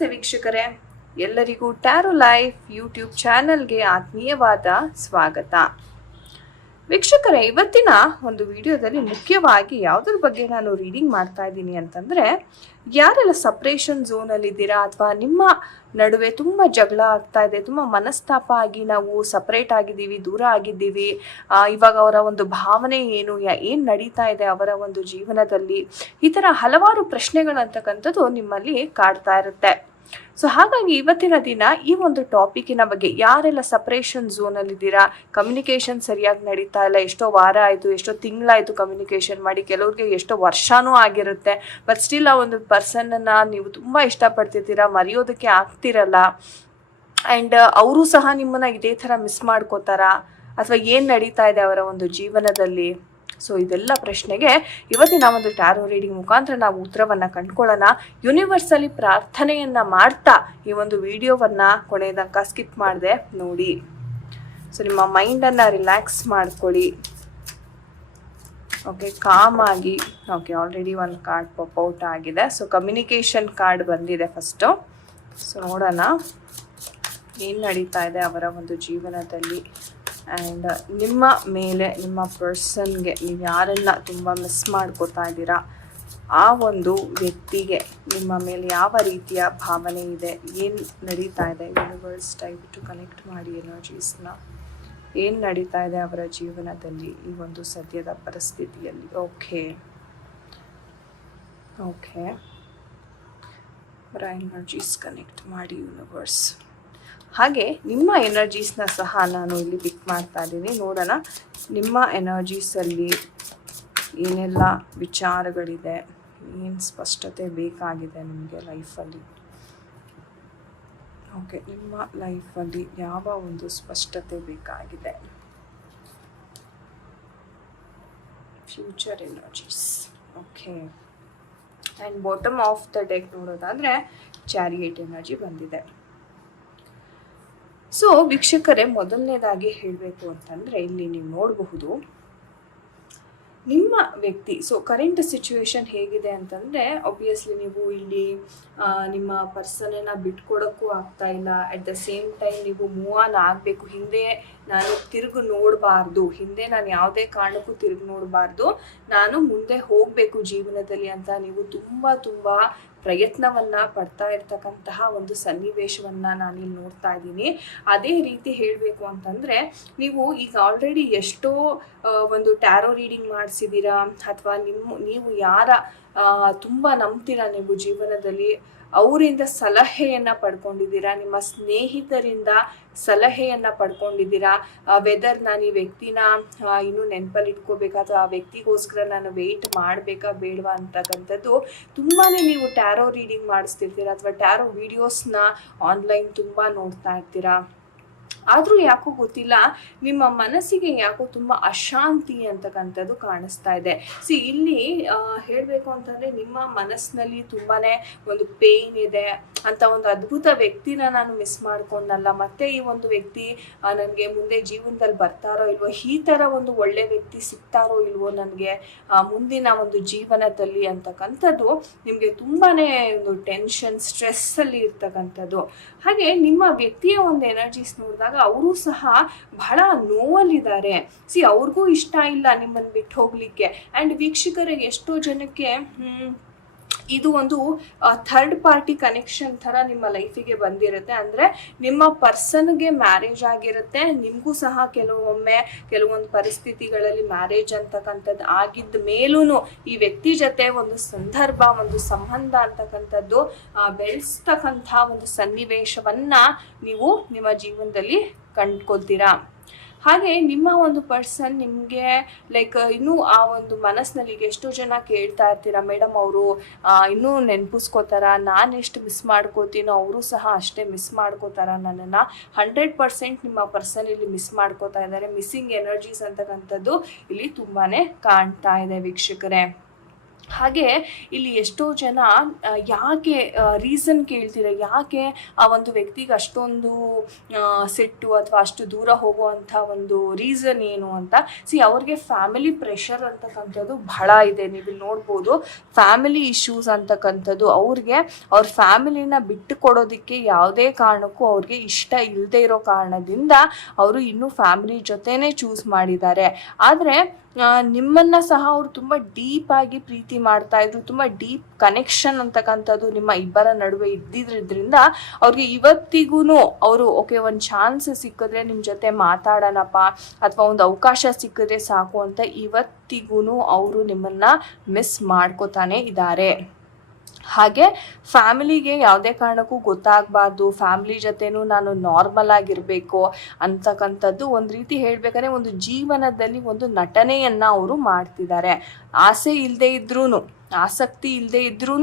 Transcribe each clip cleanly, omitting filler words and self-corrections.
ನಮಸ್ತೆ ವೀಕ್ಷಕರೇ, ಎಲ್ಲರಿಗೂ ಟ್ಯಾರೋ ಲೈಫ್ ಯೂಟ್ಯೂಬ್ ಚಾನೆಲ್ಗೆ ಆತ್ಮೀಯವಾದ ಸ್ವಾಗತ. ವೀಕ್ಷಕರೇ, ಇವತ್ತಿನ ಒಂದು ವಿಡಿಯೋದಲ್ಲಿ ಮುಖ್ಯವಾಗಿ ಯಾವುದ್ರ ಬಗ್ಗೆ ನಾನು ರೀಡಿಂಗ್ ಮಾಡ್ತಾ ಇದ್ದೀನಿ ಅಂತಂದರೆ, ಯಾರೆಲ್ಲ ಸಪ್ರೇಷನ್ ಝೋನಲ್ಲಿದ್ದೀರಾ ಅಥವಾ ನಿಮ್ಮ ನಡುವೆ ತುಂಬ ಜಗಳ ಆಗ್ತಾ ಇದೆ, ತುಂಬ ಮನಸ್ತಾಪ ಆಗಿ ನಾವು ಸಪ್ರೇಟ್ ಆಗಿದ್ದೀವಿ, ದೂರ ಆಗಿದ್ದೀವಿ, ಇವಾಗ ಅವರ ಒಂದು ಭಾವನೆ ಏನು, ಏನು ನಡೀತಾ ಇದೆ ಅವರ ಒಂದು ಜೀವನದಲ್ಲಿ, ಈ ಥರ ಹಲವಾರು ಪ್ರಶ್ನೆಗಳಂತಕ್ಕಂಥದ್ದು ನಿಮ್ಮಲ್ಲಿ ಕಾಡ್ತಾ ಇರುತ್ತೆ. ಸೊ ಹಾಗಾಗಿ ಇವತ್ತಿನ ದಿನ ಈ ಒಂದು ಟಾಪಿಕ್ಕಿನ ಬಗ್ಗೆ, ಯಾರೆಲ್ಲ ಸಪ್ರೇಷನ್ ಝೋನಲ್ಲಿದ್ದೀರಾ, ಕಮ್ಯುನಿಕೇಷನ್ ಸರಿಯಾಗಿ ನಡೀತಾ ಇಲ್ಲ, ಎಷ್ಟೋ ವಾರ ಆಯಿತು, ಎಷ್ಟೋ ತಿಂಗಳಾಯಿತು ಕಮ್ಯುನಿಕೇಷನ್ ಮಾಡಿ, ಕೆಲವ್ರಿಗೆ ಎಷ್ಟೋ ವರ್ಷನೂ ಆಗಿರುತ್ತೆ, ಬಟ್ ಸ್ಟಿಲ್ ಆ ಒಂದು ಪರ್ಸನನ್ನು ನೀವು ತುಂಬ ಇಷ್ಟಪಡ್ತಿರ್ತೀರಾ, ಮರೆಯೋದಕ್ಕೆ ಆಗ್ತಿರಲ್ಲ, ಆ್ಯಂಡ್ ಅವರು ಸಹ ನಿಮ್ಮನ್ನು ಇದೇ ಥರ ಮಿಸ್ ಮಾಡ್ಕೋತಾರಾ ಅಥವಾ ಏನು ನಡೀತಾ ಇದೆ ಅವರ ಒಂದು ಜೀವನದಲ್ಲಿ. ಸೊ ಇದೆಲ್ಲ ಪ್ರಶ್ನೆಗೆ ಇವತ್ತಿನ ಒಂದು ಟ್ಯಾರೋ ರೀಡಿಂಗ್ ಮುಖಾಂತರ ನಾವು ಉತ್ತರವನ್ನು ಕಂಡುಕೊಳ್ಳೋಣ. ಯೂನಿವರ್ಸಲ್ಲಿ ಪ್ರಾರ್ಥನೆಯನ್ನು ಮಾಡ್ತಾ ಈ ಒಂದು ವಿಡಿಯೋವನ್ನು ಕೊನೆ ತನಕ ಸ್ಕಿಪ್ ಮಾಡದೆ ನೋಡಿ. ಸೊ ನಿಮ್ಮ ಮೈಂಡನ್ನು ರಿಲ್ಯಾಕ್ಸ್ ಮಾಡ್ಕೊಳ್ಳಿ. ಓಕೆ, ಕಾಮ್ ಆಗಿ. ಓಕೆ, ಆಲ್ರೆಡಿ ಒಂದು ಕಾರ್ಡ್ ಪಾಪ್ಔಟ್ ಆಗಿದೆ. ಸೊ ಕಮ್ಯುನಿಕೇಷನ್ ಕಾರ್ಡ್ ಬಂದಿದೆ ಫಸ್ಟು. ಸೊ ನೋಡೋಣ ಏನು ನಡೀತಾ ಇದೆ ಅವರ ಒಂದು ಜೀವನದಲ್ಲಿ. ಆ್ಯಂಡ್ ನಿಮ್ಮ ಮೇಲೆ, ನಿಮ್ಮ ಪರ್ಸನ್ಗೆ, ನೀವು ಯಾರನ್ನ ತುಂಬ ಮಿಸ್ ಮಾಡ್ಕೋತಾ ಇದ್ದೀರಾ ಆ ಒಂದು ವ್ಯಕ್ತಿಗೆ ನಿಮ್ಮ ಮೇಲೆ ಯಾವ ರೀತಿಯ ಭಾವನೆ ಇದೆ, ಏನು ನಡೀತಾ ಇದೆ, ಯೂನಿವರ್ಸ್ ಟೈಪ್ ಟು ಕನೆಕ್ಟ್ ಮಾಡಿ ಎನರ್ಜೀಸ್ನ. ಏನು ನಡೀತಾ ಇದೆ ಅವರ ಜೀವನದಲ್ಲಿ ಈ ಒಂದು ಸದ್ಯದ ಪರಿಸ್ಥಿತಿಯಲ್ಲಿ. ಓಕೆ ಅವರ ಎನರ್ಜೀಸ್ ಕನೆಕ್ಟ್ ಮಾಡಿ ಯೂನಿವರ್ಸ್. ಹಾಗೆ ನಿಮ್ಮ ಎನರ್ಜೀಸ್ನ ಸಹ ನಾನು ಇಲ್ಲಿ ಪಿಕ್ ಮಾಡ್ತಾ ಇದ್ದೀನಿ. ನೋಡೋಣ ನಿಮ್ಮ ಎನರ್ಜೀಸಲ್ಲಿ ಏನೆಲ್ಲ ವಿಚಾರಗಳಿದೆ, ಏನು ಸ್ಪಷ್ಟತೆ ಬೇಕಾಗಿದೆ ನಿಮಗೆ ಲೈಫಲ್ಲಿ. ಓಕೆ, ನಿಮ್ಮ ಲೈಫಲ್ಲಿ ಯಾವ ಒಂದು ಸ್ಪಷ್ಟತೆ ಬೇಕಾಗಿದೆ. Future energies. Okay, and bottom of the deck ನೋಡೋದಾದರೆ ಚಾರಿಯೇಟ್ ಎನರ್ಜಿ ಬಂದಿದೆ. ಸೊ ವೀಕ್ಷಕರೇ, ಮೊದಲನೇದಾಗಿ ಹೇಳಬೇಕು ಅಂತಂದರೆ ಇಲ್ಲಿ ನೀವು ನೋಡಬಹುದು ನಿಮ್ಮ ವ್ಯಕ್ತಿ. ಸೊ ಕರೆಂಟ್ ಸಿಚುವೇಶನ್ ಹೇಗಿದೆ ಅಂತಂದರೆ, ಆಬ್ವಿಯಸ್ಲಿ ನೀವು ಇಲ್ಲಿ ನಿಮ್ಮ ಪರ್ಸನನ್ನು ಬಿಟ್ಕೊಡೋಕ್ಕೂ ಆಗ್ತಾ ಇಲ್ಲ. ಅಟ್ ದ ಸೇಮ್ ಟೈಮ್ ನೀವು ಮೂವ್ ಆನ್ ಆಗಬೇಕು. ಹಿಂದೆ ನಾನು ತಿರುಗಿ ನೋಡಬಾರ್ದು, ಹಿಂದೆ ನಾನು ಯಾವುದೇ ಕಾರಣಕ್ಕೂ ತಿರುಗಿ ನೋಡಬಾರ್ದು, ನಾನು ಮುಂದೆ ಹೋಗಬೇಕು ಜೀವನದಲ್ಲಿ ಅಂತ ನೀವು ತುಂಬ ಪ್ರಯತ್ನವನ್ನು ಪಡ್ತಾ ಇರ್ತಕ್ಕಂತಹ ಒಂದು ಸನ್ನಿವೇಶವನ್ನು ನಾನಿಲ್ಲಿ ನೋಡ್ತಾ ಇದ್ದೀನಿ. ಅದೇ ರೀತಿ ಹೇಳಬೇಕು ಅಂತಂದರೆ, ನೀವು ಈಗ ಆಲ್ರೆಡಿ ಎಷ್ಟೋ ಒಂದು ಟ್ಯಾರೋ ರೀಡಿಂಗ್ ಮಾಡಿಸಿದ್ದೀರಾ ಅಥವಾ ನೀವು ಯಾರ ತುಂಬ ನಂಬ್ತೀರಾ ನೀವು ಜೀವನದಲ್ಲಿ, ಅವರಿಂದ ಸಲಹೆಯನ್ನು ಪಡ್ಕೊಂಡಿದ್ದೀರಾ, ನಿಮ್ಮ ಸ್ನೇಹಿತರಿಂದ ಸಲಹೆಯನ್ನು ಪಡ್ಕೊಂಡಿದ್ದೀರಾ. ವೆದರ್ ನಾನು ಈ ವ್ಯಕ್ತಿನ ಇನ್ನೂ ನೆನಪಲ್ಲಿ ಇಟ್ಕೋಬೇಕಾ ಅಥವಾ ಆ ವ್ಯಕ್ತಿಗೋಸ್ಕರ ನಾನು ವೆಯ್ಟ್ ಮಾಡಬೇಕಾ ಬೇಡವಾ ಅಂತಕ್ಕಂಥದ್ದು ತುಂಬಾ ನೀವು ಟ್ಯಾರೋ ರೀಡಿಂಗ್ ಮಾಡಿಸ್ತಿರ್ತೀರ ಅಥವಾ ಟ್ಯಾರೋ ವಿಡಿಯೋಸ್ನ ಆನ್ಲೈನ್ ತುಂಬ ನೋಡ್ತಾ ಇರ್ತೀರಾ. ಆದರೂ ಯಾಕೋ ಗೊತ್ತಿಲ್ಲ, ನಿಮ್ಮ ಮನಸ್ಸಿಗೆ ಯಾಕೋ ತುಂಬ ಅಶಾಂತಿ ಅಂತಕ್ಕಂಥದ್ದು ಕಾಣಿಸ್ತಾ ಇದೆ. ಇಲ್ಲಿ ಹೇಳಬೇಕು ಅಂತಂದರೆ, ನಿಮ್ಮ ಮನಸ್ಸಿನಲ್ಲಿ ತುಂಬಾ ಒಂದು ಪೇಯ್ನ್ ಇದೆ ಅಂತ, ಒಂದು ಅದ್ಭುತ ವ್ಯಕ್ತಿನ ನಾನು ಮಿಸ್ ಮಾಡ್ಕೊಂಡಲ್ಲ, ಮತ್ತೆ ಈ ಒಂದು ವ್ಯಕ್ತಿ ನನಗೆ ಮುಂದೆ ಜೀವನದಲ್ಲಿ ಬರ್ತಾರೋ ಇಲ್ವೋ, ಈ ಥರ ಒಂದು ಒಳ್ಳೆ ವ್ಯಕ್ತಿ ಸಿಗ್ತಾರೋ ಇಲ್ವೋ ನನಗೆ ಮುಂದಿನ ಒಂದು ಜೀವನದಲ್ಲಿ ಅಂತಕ್ಕಂಥದ್ದು ನಿಮಗೆ ತುಂಬಾ ಒಂದು ಟೆನ್ಷನ್, ಸ್ಟ್ರೆಸ್ಸಲ್ಲಿ ಇರ್ತಕ್ಕಂಥದ್ದು. ಹಾಗೆ ನಿಮ್ಮ ವ್ಯಕ್ತಿಯ ಒಂದು ಎನರ್ಜೀಸ್ ನೋಡಿದಾಗ ಅವರು ಸಹ ಬಹಳ ನೋವಲ್ಲಿದ್ದಾರೆ. ಅವ್ರಿಗೂ ಇಷ್ಟ ಇಲ್ಲ ನಿಮ್ಮನ್ನು ಬಿಟ್ಟು ಹೋಗ್ಲಿಕ್ಕೆ. ಆ್ಯಂಡ್ ವೀಕ್ಷಕರಿಗೆ ಎಷ್ಟೋ ಜನಕ್ಕೆ ಇದು ಒಂದು ಥರ್ಡ್ ಪಾರ್ಟಿ ಕನೆಕ್ಷನ್ ಥರ ನಿಮ್ಮ ಲೈಫಿಗೆ ಬಂದಿರುತ್ತೆ. ಅಂದರೆ ನಿಮ್ಮ ಪರ್ಸನ್ಗೆ ಮ್ಯಾರೇಜ್ ಆಗಿರುತ್ತೆ, ನಿಮಗೂ ಸಹ ಕೆಲವೊಂದು ಪರಿಸ್ಥಿತಿಗಳಲ್ಲಿ ಮ್ಯಾರೇಜ್ ಅಂತಕ್ಕಂಥದ್ದು ಆಗಿದ್ದ ಮೇಲೂ ಈ ವ್ಯಕ್ತಿ ಜೊತೆ ಒಂದು ಸಂದರ್ಭ, ಒಂದು ಸಂಬಂಧ ಅಂತಕ್ಕಂಥದ್ದು ಬೆಳೆಸ್ತಕ್ಕಂಥ ಒಂದು ಸನ್ನಿವೇಶವನ್ನು ನೀವು ನಿಮ್ಮ ಜೀವನದಲ್ಲಿ ಕಂಡ್ಕೊಳ್ತೀರಾ. ಹಾಗೆ ನಿಮ್ಮ ಒಂದು ಪರ್ಸನ್ ನಿಮಗೆ ಇನ್ನೂ ಆ ಒಂದು ಮನಸ್ಸಿನಲ್ಲಿ ಈಗ ಎಷ್ಟೋ ಜನ ಕೇಳ್ತಾ ಇರ್ತೀರಾ, ಮೇಡಮ್ ಅವರು ಇನ್ನೂ ನೆನಪಿಸ್ಕೋತಾರ, ನಾನು ಎಷ್ಟು ಮಿಸ್ ಮಾಡ್ಕೋತೀನೋ ಅವರು ಸಹ ಅಷ್ಟೇ ಮಿಸ್ ಮಾಡ್ಕೋತಾರ ನನ್ನನ್ನು. 100% ನಿಮ್ಮ ಪರ್ಸನ್ ಇಲ್ಲಿ ಮಿಸ್ ಮಾಡ್ಕೋತಾ ಇದ್ದಾರೆ. ಮಿಸ್ಸಿಂಗ್ ಎನರ್ಜೀಸ್ ಅಂತಕ್ಕಂಥದ್ದು ಇಲ್ಲಿ ತುಂಬಾ ಕಾಣ್ತಾ ಇದೆ ವೀಕ್ಷಕರೇ. ಹಾಗೆ ಇಲ್ಲಿ ಎಷ್ಟೋ ಜನ ಯಾಕೆ ರೀಸನ್ ಕೇಳ್ತೀರ, ಯಾಕೆ ಆ ಒಂದು ವ್ಯಕ್ತಿಗೆ ಅಷ್ಟೊಂದು ಸಿಟ್ಟು ಅಥವಾ ಅಷ್ಟು ದೂರ ಹೋಗುವಂಥ ಒಂದು ರೀಸನ್ ಏನು ಅಂತ. ಅವ್ರಿಗೆ ಫ್ಯಾಮಿಲಿ ಪ್ರೆಷರ್ ಅಂತಕ್ಕಂಥದ್ದು ಬಹಳ ಇದೆ. ನೀವು ನೋಡ್ಬೋದು ಫ್ಯಾಮಿಲಿ ಇಶ್ಯೂಸ್ ಅಂತಕ್ಕಂಥದ್ದು ಅವ್ರಿಗೆ ಅವ್ರ ಫ್ಯಾಮಿಲಿನ ಬಿಟ್ಟು ಕೊಡೋದಕ್ಕೆ ಯಾವುದೇ ಕಾರಣಕ್ಕೂ ಅವ್ರಿಗೆ ಇಷ್ಟ ಇಲ್ಲದೆ ಇರೋ ಕಾರಣದಿಂದ ಅವರು ಇನ್ನೂ ಫ್ಯಾಮಿಲಿ ಜೊತೆನೇ ಚೂಸ್ ಮಾಡಿದ್ದಾರೆ. ಆದರೆ ನಿಮ್ಮನ್ನ ಸಹ ಅವರು ತುಂಬ ಡೀಪ್ ಆಗಿ ಪ್ರೀತಿ ಮಾಡ್ತಾ ಇದ್ರು, ತುಂಬ ಡೀಪ್ ಕನೆಕ್ಷನ್ ಅಂತಕ್ಕಂಥದ್ದು ನಿಮ್ಮ ಇಬ್ಬರ ನಡುವೆ ಇದ್ದಿದ್ರಿಂದ ಅವ್ರಿಗೆ ಇವತ್ತಿಗೂ ಅವರು ಓಕೆ ಒಂದು ಚಾನ್ಸ್ ಸಿಕ್ಕಿದ್ರೆ ನಿಮ್ಮ ಜೊತೆ ಮಾತಾಡೋಣಪ್ಪ ಅಥವಾ ಒಂದು ಅವಕಾಶ ಸಿಕ್ಕಿದ್ರೆ ಸಾಕು ಅಂತ ಇವತ್ತಿಗೂ ಅವರು ನಿಮ್ಮನ್ನ ಮಿಸ್ ಮಾಡ್ಕೋತಾನೆ ಇದ್ದಾರೆ. ಹಾಗೆ ಫ್ಯಾಮಿಲಿಗೆ ಯಾವುದೇ ಕಾರಣಕ್ಕೂ ಗೊತ್ತಾಗಬಾರ್ದು, ಫ್ಯಾಮಿಲಿ ಜೊತೆನೂ ನಾನು ನಾರ್ಮಲ್ ಆಗಿರಬೇಕು ಅಂತಕ್ಕಂಥದ್ದು ಒಂದು ರೀತಿ ಹೇಳ್ಬೇಕಂದ್ರೆ ಒಂದು ಜೀವನದಲ್ಲಿ ಒಂದು ನಟನೆಯನ್ನು ಅವರು ಮಾಡ್ತಿದ್ದಾರೆ. ಆಸೆ ಇಲ್ಲದೆ ಇದ್ರೂ, ಆಸಕ್ತಿ ಇಲ್ಲದೆ ಇದ್ರೂ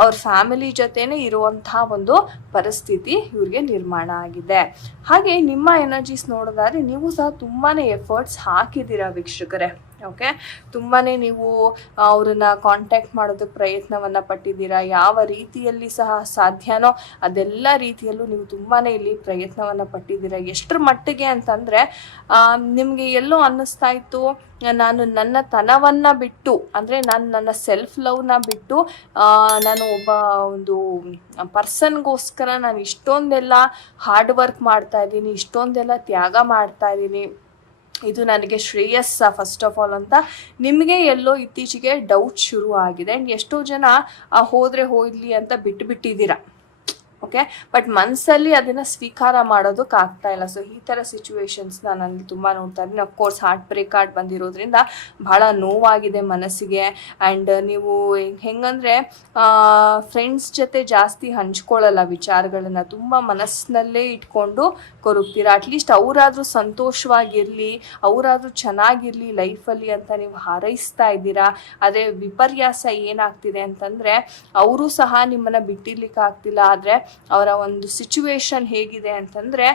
ಅವ್ರ ಫ್ಯಾಮಿಲಿ ಜೊತೆನೇ ಇರುವಂತಹ ಒಂದು ಪರಿಸ್ಥಿತಿ ಇವ್ರಿಗೆ ನಿರ್ಮಾಣ ಆಗಿದೆ. ಹಾಗೆ ನಿಮ್ಮ ಎನರ್ಜೀಸ್ ನೋಡೋದಾದ್ರೆ ನೀವು ಸಹ ತುಂಬಾ ಎಫರ್ಟ್ಸ್ ಹಾಕಿದ್ದೀರಾ ವೀಕ್ಷಕರೇ. ಓಕೆ, ತುಂಬಾ ನೀವು ಅವ್ರನ್ನ ಕಾಂಟ್ಯಾಕ್ಟ್ ಮಾಡೋದಕ್ಕೆ ಪ್ರಯತ್ನವನ್ನು ಪಟ್ಟಿದ್ದೀರಾ. ಯಾವ ರೀತಿಯಲ್ಲಿ ಸಹ ಸಾಧ್ಯನೋ ಅದೆಲ್ಲ ರೀತಿಯಲ್ಲೂ ನೀವು ತುಂಬಾ ಇಲ್ಲಿ ಪ್ರಯತ್ನವನ್ನು ಪಟ್ಟಿದ್ದೀರಾ. ಎಷ್ಟರ ಮಟ್ಟಿಗೆ ಅಂತಂದರೆ ನಿಮಗೆ ಎಲ್ಲೋ ಅನ್ನಿಸ್ತಾ ಇತ್ತು, ನಾನು ನನ್ನ ತನವನ್ನು ಬಿಟ್ಟು ಅಂದರೆ ನಾನು ನನ್ನ ಸೆಲ್ಫ್ ಲವ್ನ ಬಿಟ್ಟು ನಾನು ಒಬ್ಬ ಒಂದು ಪರ್ಸನ್ಗೋಸ್ಕರ ನಾನು ಇಷ್ಟೊಂದೆಲ್ಲ ಹಾರ್ಡ್ ವರ್ಕ್ ಮಾಡ್ತಾ ಇದ್ದೀನಿ, ಇಷ್ಟೊಂದೆಲ್ಲ ತ್ಯಾಗ ಮಾಡ್ತಾ ಇದ್ದೀನಿ, ಇದು ನನಗೆ ಶ್ರೇಯಸ್ಸ ಫಸ್ಟ್ ಆಫ್ ಆಲ್ ಅಂತ ನಿಮಗೆ ಎಲ್ಲೋ ಇತ್ತೀಚೆಗೆ ಡೌಟ್ ಶುರು ಆಗಿದೆ. ಆ್ಯಂಡ್ ಎಷ್ಟೋ ಜನ ಹೋದರೆ ಹೋಗಲಿ ಅಂತ ಬಿಟ್ಟಿದ್ದೀರಾ. ಓಕೆ, ಬಟ್ ಮನಸ್ಸಲ್ಲಿ ಅದನ್ನು ಸ್ವೀಕಾರ ಮಾಡೋದಕ್ಕೆ ಆಗ್ತಾ ಇಲ್ಲ. ಸೊ ಈ ಥರ ಸಿಚುವೇಶನ್ಸ್ನ ನನಗೆ ತುಂಬ ನೋಡ್ತಾ ಇದ್ದೀನಿ. ಅಫ್ಕೋರ್ಸ್ ಹಾರ್ಟ್ ಬ್ರೇಕ್ ಆಗಿ ಬಂದಿರೋದ್ರಿಂದ ಭಾಳ ನೋವಾಗಿದೆ ಮನಸ್ಸಿಗೆ. ಆ್ಯಂಡ್ ನೀವು ಹೆಂಗಂದರೆ ಫ್ರೆಂಡ್ಸ್ ಜೊತೆ ಜಾಸ್ತಿ ಹಂಚ್ಕೊಳ್ಳಲ್ಲ ವಿಚಾರಗಳನ್ನು, ತುಂಬ ಮನಸ್ಸಿನಲ್ಲೇ ಇಟ್ಕೊಂಡು ಕೊರಗ್ತೀರಾ. ಅಟ್ಲೀಸ್ಟ್ ಅವರಾದರೂ ಸಂತೋಷವಾಗಿರಲಿ, ಅವರಾದರೂ ಚೆನ್ನಾಗಿರಲಿ ಲೈಫಲ್ಲಿ ಅಂತ ನೀವು ಹಾರೈಸ್ತಾ ಇದ್ದೀರಾ. ಆದರೆ ವಿಪರ್ಯಾಸ ಏನಾಗ್ತಿದೆ ಅಂತಂದರೆ ಅವರು ಸಹ ನಿಮ್ಮನ್ನು ಬಿಟ್ಟಿರ್ಲಿಕ್ಕೆ ಆಗ್ತಿಲ್ಲ. ಆದರೆ ಅವರ ಒಂದು ಸಿಚುವೇಶನ್ ಹೇಗಿದೆ ಅಂತಂದರೆ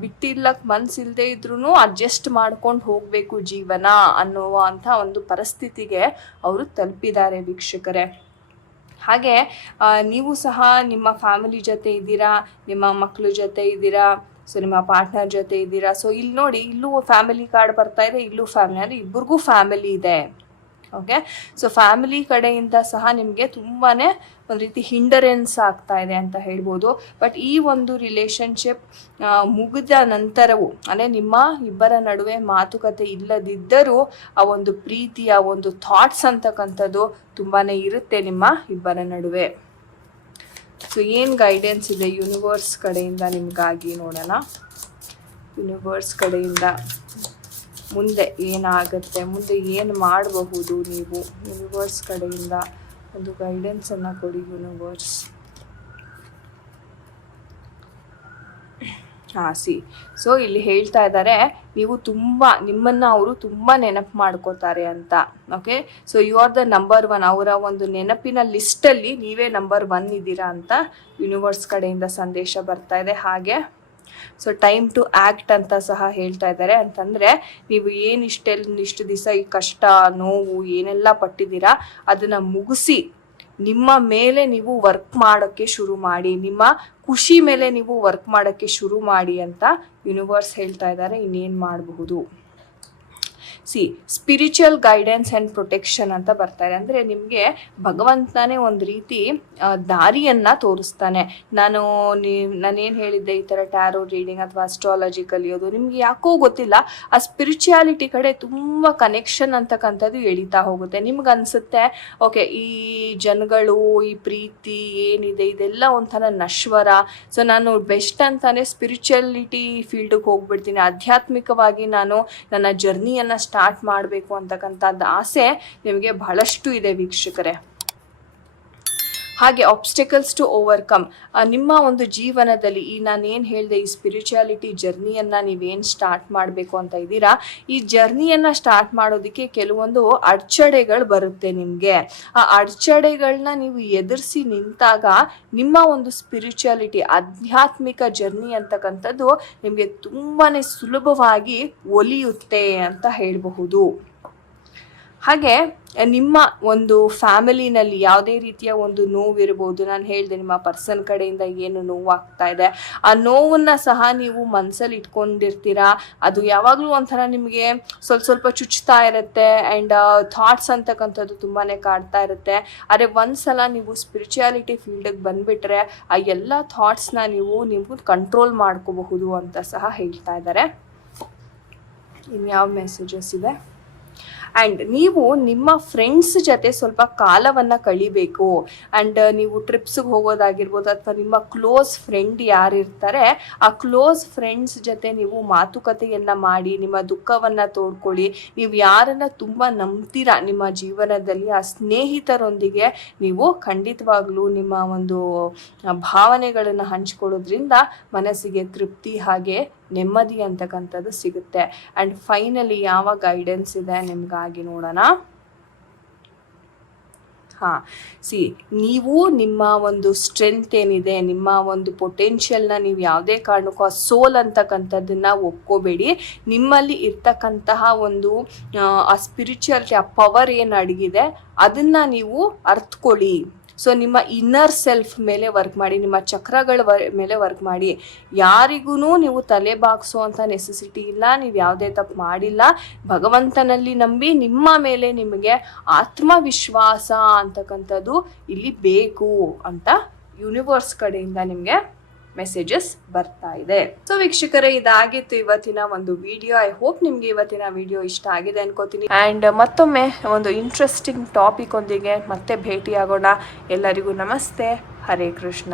ಬಿಟ್ಟಿರ್ಲಕ್ಕೆ ಮನಸ್ಸಿಲ್ಲದೆ ಇದ್ರೂ ಅಡ್ಜಸ್ಟ್ ಮಾಡ್ಕೊಂಡು ಹೋಗಬೇಕು ಜೀವನ ಅನ್ನುವಂಥ ಒಂದು ಪರಿಸ್ಥಿತಿಗೆ ಅವರು ತಲುಪಿದ್ದಾರೆ ವೀಕ್ಷಕರೇ. ಹಾಗೆ ನೀವು ಸಹ ನಿಮ್ಮ ಫ್ಯಾಮಿಲಿ ಜೊತೆ ಇದ್ದೀರಾ, ನಿಮ್ಮ ಮಕ್ಕಳ ಜೊತೆ ಇದ್ದೀರಾ, ಸೊ ನಿಮ್ಮ ಪಾರ್ಟ್ನರ್ ಜೊತೆ ಇದ್ದೀರಾ. ಸೊ ಇಲ್ಲಿ ನೋಡಿ, ಇಲ್ಲೂ ಫ್ಯಾಮಿಲಿ ಕಾರ್ಡ್ ಬರ್ತಾ ಇದೆ, ಇಲ್ಲೂ ಫ್ಯಾಮಿಲಿ, ಅಂದರೆ ಇಬ್ಬರಿಗೂ ಫ್ಯಾಮಿಲಿ ಇದೆ. ಓಕೆ, ಸೊ ಫ್ಯಾಮಿಲಿ ಕಡೆಯಿಂದ ಸಹ ನಿಮಗೆ ತುಂಬಾ ಒಂದು ರೀತಿ ಹಿಂಡರೆನ್ಸ್ ಆಗ್ತಾ ಇದೆ ಅಂತ ಹೇಳ್ಬೋದು. ಬಟ್ ಈ ಒಂದು ರಿಲೇಶನ್ಶಿಪ್ ಮುಗಿದ ನಂತರವೂ ಅಂದರೆ ನಿಮ್ಮ ಇಬ್ಬರ ನಡುವೆ ಮಾತುಕತೆ ಇಲ್ಲದಿದ್ದರೂ ಆ ಒಂದು ಪ್ರೀತಿ, ಆ ಒಂದು ಥಾಟ್ಸ್ ಅಂತಕ್ಕಂಥದ್ದು ತುಂಬಾ ಇರುತ್ತೆ ನಿಮ್ಮ ಇಬ್ಬರ ನಡುವೆ. ಸೊ ಏನು ಗೈಡೆನ್ಸ್ ಇದೆ ಯೂನಿವರ್ಸ್ ಕಡೆಯಿಂದ ನಿಮಗಾಗಿ ನೋಡೋಣ. ಯೂನಿವರ್ಸ್ ಕಡೆಯಿಂದ ಮುಂದೆ ಏನಾಗುತ್ತೆ, ಮುಂದೆ ಏನು ಮಾಡಬಹುದು ನೀವು, ಯೂನಿವರ್ಸ್ ಕಡೆಯಿಂದ ಒಂದು ಗೈಡೆನ್ಸನ್ನು ಕೊಡಿ ಯೂನಿವರ್ಸ್. ಸೊ ಇಲ್ಲಿ ಹೇಳ್ತಾ ಇದ್ದಾರೆ ನೀವು ತುಂಬ ನಿಮ್ಮನ್ನು ಅವರು ತುಂಬ ನೆನಪು ಮಾಡ್ಕೋತಾರೆ ಅಂತ. Okay, so you are the number 1. ಅವರ ಒಂದು ನೆನಪಿನ ಲಿಸ್ಟಲ್ಲಿ ನೀವೇ ನಂಬರ್ 1 ಇದ್ದೀರಾ ಅಂತ ಯೂನಿವರ್ಸ್ ಕಡೆಯಿಂದ ಸಂದೇಶ ಬರ್ತಾ ಇದೆ. ಹಾಗೆ ಸೊ ಟೈಮ್ ಟು ಆ್ಯಕ್ಟ್ ಅಂತ ಸಹ ಹೇಳ್ತಾ ಇದ್ದಾರೆ. ಅಂತಂದರೆ ನೀವು ಇಷ್ಟು ದಿವಸ ಈ ಕಷ್ಟ ನೋವು ಏನೆಲ್ಲ ಪಟ್ಟಿದ್ದೀರಾ ಅದನ್ನು ಮುಗಿಸಿ ನಿಮ್ಮ ಮೇಲೆ ನೀವು ವರ್ಕ್ ಮಾಡೋಕ್ಕೆ ಶುರು ಮಾಡಿ, ನಿಮ್ಮ ಖುಷಿ ಮೇಲೆ ನೀವು ವರ್ಕ್ ಮಾಡೋಕ್ಕೆ ಶುರು ಮಾಡಿ ಅಂತ ಯೂನಿವರ್ಸ್ ಹೇಳ್ತಾ ಇದ್ದಾರೆ. ಇನ್ನೇನು ಮಾಡಬಹುದು, ಸ್ಪಿರಿಚುವಲ್ ಗೈಡೆನ್ಸ್ ಆ್ಯಂಡ್ ಪ್ರೊಟೆಕ್ಷನ್ ಅಂತ ಬರ್ತಾರೆ. ಅಂದರೆ ನಿಮಗೆ ಭಗವಂತನೇ ಒಂದು ರೀತಿ ದಾರಿಯನ್ನು ತೋರಿಸ್ತಾನೆ. ನಾನೇನು ಹೇಳಿದ್ದೆ, ಈ ಥರ ಟ್ಯಾರೋ ರೀಡಿಂಗ್ ಅಥವಾ ಅಸ್ಟ್ರಾಲಜಿ ಕಲಿಯೋದು ನಿಮ್ಗೆ ಯಾಕೋ ಗೊತ್ತಿಲ್ಲ, ಆ ಸ್ಪಿರಿಚುಯಾಲಿಟಿ ಕಡೆ ತುಂಬ ಕನೆಕ್ಷನ್ ಅಂತಕ್ಕಂಥದ್ದು ಎಳಿತಾ ಹೋಗುತ್ತೆ. ನಿಮ್ಗೆ ಅನಿಸುತ್ತೆ ಓಕೆ, ಈ ಜನಗಳು, ಈ ಪ್ರೀತಿ ಏನಿದೆ ಇದೆಲ್ಲ ಒಂಥರ ನಶ್ವರ, ಸೊ ನಾನು ಬೆಸ್ಟ್ ಅಂತಾನೆ ಸ್ಪಿರಿಚುಯಾಲಿಟಿ ಫೀಲ್ಡಿಗೆ ಹೋಗ್ಬಿಡ್ತೀನಿ, ಆಧ್ಯಾತ್ಮಿಕವಾಗಿ ನಾನು ನನ್ನ ಜರ್ನಿಯನ್ನು ಸ್ಟಾರ್ಟ್ ಮಾಡಬೇಕು ಅಂತಕ್ಕಂಥದ್ದು ಆಸೆ ನಿಮಗೆ ಬಹಳಷ್ಟು ಇದೆ ವೀಕ್ಷಕರೇ. ಹಾಗೆ ಆಬ್ಸ್ಟೆಕಲ್ಸ್ ಟು ಓವರ್ಕಮ್, ನಿಮ್ಮ ಒಂದು ಜೀವನದಲ್ಲಿ ಈ ನಾನೇನು ಹೇಳಿದೆ, ಈ ಸ್ಪಿರಿಚುಯಾಲಿಟಿ ಜರ್ನಿಯನ್ನು ನೀವೇನು ಸ್ಟಾರ್ಟ್ ಮಾಡಬೇಕು ಅಂತ ಇದ್ದೀರಾ, ಈ ಜರ್ನಿಯನ್ನು ಸ್ಟಾರ್ಟ್ ಮಾಡೋದಕ್ಕೆ ಕೆಲವೊಂದು ಅಡಚಣೆಗಳು ಬರುತ್ತೆ ನಿಮಗೆ. ಆ ಅಡಚಣೆಗಳನ್ನ ನೀವು ಎದುರಿಸಿ ನಿಂತಾಗ ನಿಮ್ಮ ಒಂದು ಸ್ಪಿರಿಚುಯಾಲಿಟಿ, ಆಧ್ಯಾತ್ಮಿಕ ಜರ್ನಿ ಅಂತಕ್ಕಂಥದ್ದು ನಿಮಗೆ ತುಂಬಾ ಸುಲಭವಾಗಿ ಒಲಿಯುತ್ತೆ ಅಂತ ಹೇಳಬಹುದು. ಹಾಗೆ ನಿಮ್ಮ ಒಂದು ಫ್ಯಾಮಿಲಿನಲ್ಲಿ ಯಾವುದೇ ರೀತಿಯ ಒಂದು ನೋವಿರ್ಬೋದು, ನಾನು ಹೇಳಿದೆ ನಿಮ್ಮ ಪರ್ಸನ್ ಕಡೆಯಿಂದ ಏನು ನೋವಾಗ್ತಾ ಇದೆ, ಆ ನೋವನ್ನು ಸಹ ನೀವು ಮನಸ್ಸಲ್ಲಿ ಇಟ್ಕೊಂಡಿರ್ತೀರಾ. ಅದು ಯಾವಾಗಲೂ ಒಂಥರ ನಿಮಗೆ ಸ್ವಲ್ಪ ಚುಚ್ತಾ ಇರುತ್ತೆ ಆ್ಯಂಡ್ ಥಾಟ್ಸ್ ಅಂತಕ್ಕಂಥದ್ದು ತುಂಬಾ ಕಾಡ್ತಾ ಇರುತ್ತೆ. ಆದರೆ ಒಂದ್ಸಲ ನೀವು ಸ್ಪಿರಿಚುಯಾಲಿಟಿ ಫೀಲ್ಡಿಗೆ ಬಂದುಬಿಟ್ರೆ ಆ ಎಲ್ಲ ಥಾಟ್ಸ್ನ ನೀವು ಕಂಟ್ರೋಲ್ ಮಾಡ್ಕೋಬಹುದು ಅಂತ ಸಹ ಹೇಳ್ತಾ ಇದ್ದಾರೆ. ಇನ್ಯಾವ ಮೆಸೇಜಸ್ ಇದೆ? ಆ್ಯಂಡ್ ನೀವು ನಿಮ್ಮ ಫ್ರೆಂಡ್ಸ್ ಜೊತೆ ಸ್ವಲ್ಪ ಕಾಲವನ್ನು ಕಳಿಬೇಕು. ಆ್ಯಂಡ್ ನೀವು ಟ್ರಿಪ್ಸ್ಗೆ ಹೋಗೋದಾಗಿರ್ಬೋದು ಅಥವಾ ನಿಮ್ಮ ಕ್ಲೋಸ್ ಫ್ರೆಂಡ್ ಯಾರಿರ್ತಾರೆ ಆ ಕ್ಲೋಸ್ ಫ್ರೆಂಡ್ಸ್ ಜೊತೆ ನೀವು ಮಾತುಕತೆಯನ್ನು ಮಾಡಿ ನಿಮ್ಮ ದುಃಖವನ್ನು ತೋಡ್ಕೊಳ್ಳಿ. ನೀವು ಯಾರನ್ನು ತುಂಬ ನಂಬ್ತೀರಾ ನಿಮ್ಮ ಜೀವನದಲ್ಲಿ ಆ ಸ್ನೇಹಿತರೊಂದಿಗೆ ನೀವು ಖಂಡಿತವಾಗ್ಲೂ ನಿಮ್ಮ ಒಂದು ಭಾವನೆಗಳನ್ನು ಹಂಚ್ಕೊಳ್ಳೋದ್ರಿಂದ ಮನಸ್ಸಿಗೆ ತೃಪ್ತಿ ಹಾಗೆ ನೆಮ್ಮದಿ ಅಂತಕ್ಕಂಥದ್ದು ಸಿಗುತ್ತೆ. ಆ್ಯಂಡ್ ಫೈನಲಿ ಯಾವ ಗೈಡೆನ್ಸ್ ಇದೆ ನಿಮಗಾಗಿ ನೋಡೋಣ. ನೀವು ನಿಮ್ಮ ಒಂದು ಸ್ಟ್ರೆಂತ್ ಏನಿದೆ, ನಿಮ್ಮ ಒಂದು ಪೊಟೆನ್ಷಿಯಲ್ನ ನೀವು ಯಾವುದೇ ಕಾರಣಕ್ಕೂ ಆ ಸೋಲ್ ಅಂತಕ್ಕಂಥದ್ದನ್ನು ಒಪ್ಕೋಬೇಡಿ. ನಿಮ್ಮಲ್ಲಿ ಇರ್ತಕ್ಕಂತಹ ಒಂದು ಆ ಸ್ಪಿರಿಚುಯಾಲಿಟಿ, ಆ ಪವರ್ ಏನು ಅಡಗಿದೆ ಅದನ್ನು ನೀವು ಅರ್ಥಕೊಳ್ಳಿ. ಸೊ ನಿಮ್ಮ ಇನ್ನರ್ ಸೆಲ್ಫ್ ಮೇಲೆ ವರ್ಕ್ ಮಾಡಿ, ನಿಮ್ಮ ಚಕ್ರಗಳ ಮೇಲೆ ವರ್ಕ್ ಮಾಡಿ. ಯಾರಿಗೂ ನೀವು ತಲೆ ಬಾಗಿಸೋವಂಥ ನೆಸೆಸಿಟಿ ಇಲ್ಲ, ನೀವು ಯಾವುದೇ ತಪ್ಪು ಮಾಡಿಲ್ಲ. ಭಗವಂತನಲ್ಲಿ ನಂಬಿ ನಿಮ್ಮ ಮೇಲೆ ನಿಮಗೆ ಆತ್ಮವಿಶ್ವಾಸ ಅಂತಕ್ಕಂಥದ್ದು ಇಲ್ಲಿ ಬೇಕು ಅಂತ ಯೂನಿವರ್ಸ್ ಕಡೆಯಿಂದ ನಿಮಗೆ ಮೆಸೇಜಸ್ ಬರ್ತಾ ಇದೆ. ಸೊ ವೀಕ್ಷಕರೇ, ಇದಾಗಿತ್ತು ಇವತ್ತಿನ ಒಂದು ವಿಡಿಯೋ. ಐ ಹೋಪ್ ನಿಮಗೆ ಇವತ್ತಿನ ವಿಡಿಯೋ ಇಷ್ಟ ಆಗಿದೆ ಅನ್ಕೋತೀನಿ. ಆ್ಯಂಡ್ ಮತ್ತೊಮ್ಮೆ ಒಂದು ಇಂಟ್ರೆಸ್ಟಿಂಗ್ ಟಾಪಿಕ್ ಒಂದಿಗೆ ಮತ್ತೆ ಭೇಟಿಯಾಗೋಣ. ಎಲ್ಲರಿಗೂ ನಮಸ್ತೆ. ಹರೇ ಕೃಷ್ಣ.